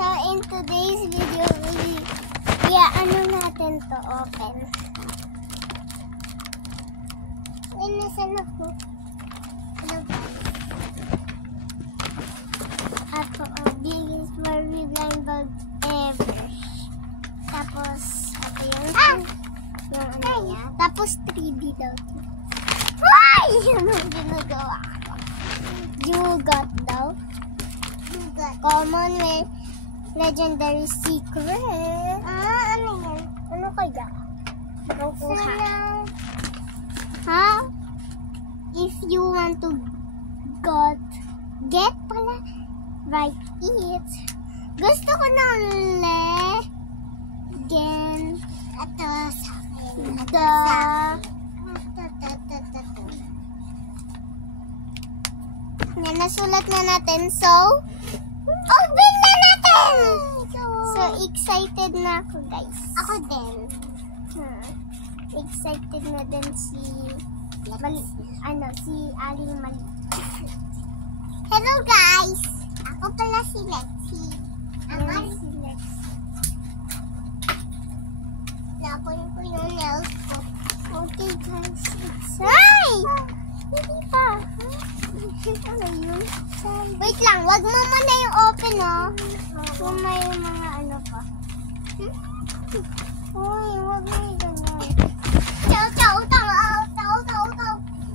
So, in today's video, ano natin to open. Nasaan ako? Ano ba? Ako, biggest Barbie blind bag ever. Tapos, ako yung ano niya. Tapos, 3D daw. Ay! Ano ginagawa ko? Yugot daw. Common with legendary secret. Ano yan? Ano kaya? Makukuha. Ha? If you want to get pala, write it. Gusto ko ng ito sa akin. Yan, nasulat na natin. So, open na natin! So, excited na ako, guys. Ako din. Excited na din si Aling Mali. Hello, guys! Ako pala si Lexi. Si Lexi. Napon ko yung nails ko. Okay, guys. Ay! Hindi pa. Ano yun? Wait lang, wag mo muna yung open, oh. Kung may mga ano pa. Uy, wag mo yung ganyan. Chow.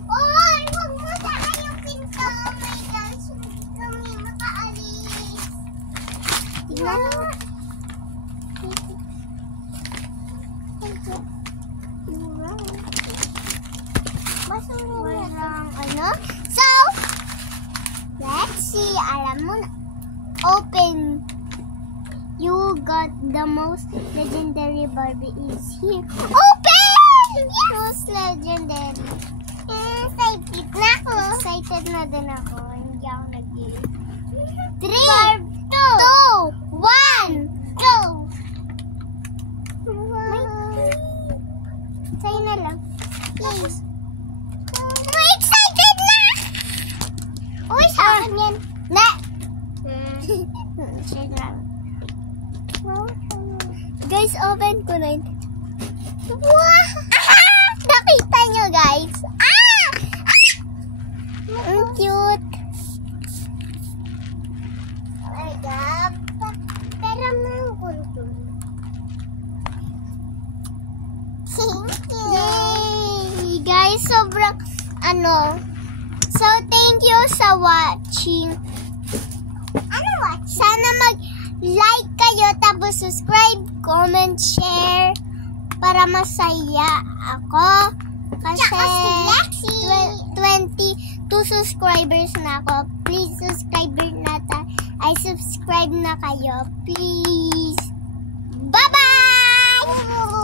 Uy, wag mo saka yung pinto. Oh my gosh. Kami makaalis. Tingnan mo. Walang ano. So, let's see. Alam mo na. Open. You got the most legendary Barbie is here. Open! Yes! Most legendary. Excited na ako. Excited na din ako. Hindi ako nag-iit. 3, 2, 1, go! Sa'yo na lang. Please. Excited na! Uy, sa akin yan. Na! Share lang. Guys, open ko na yun. Wow! Nakita nyo, guys. Ang cute. Oh my God. Pero mga kunto. Thank you. Yay! Guys, sobrang So, thank you sa watching. Sana mag-like kayo, tapos subscribe, comment, share, para masaya ako. Kasi 22 subscribers na ako. Please subscribe na kayo. Please. Bye-bye!